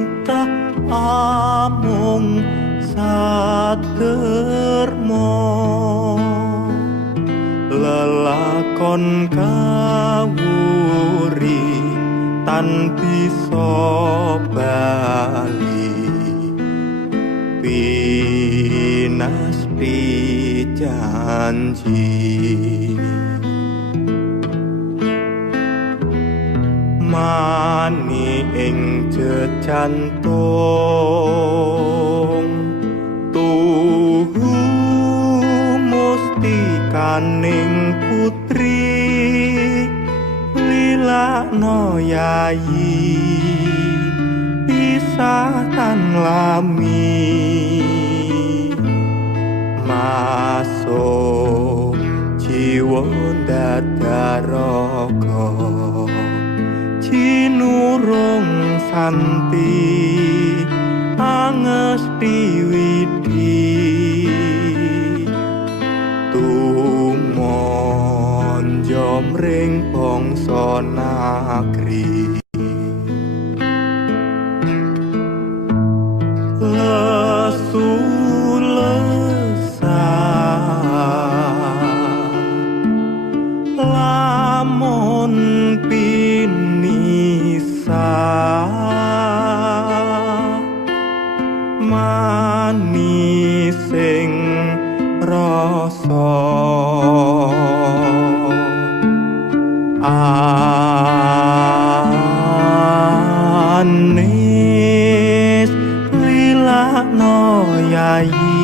kita amung satermo lelakon kawuri tan bisa bali pinasti janji mani ing jejantung tuhu mustikaning putri lilakno yayi pisah tan lami masuk jiwa dadaraka cinurung santi anges piwidi tumon jomring bangsa nagri lesu lamun pinisa manising rasa anis lilakno yayi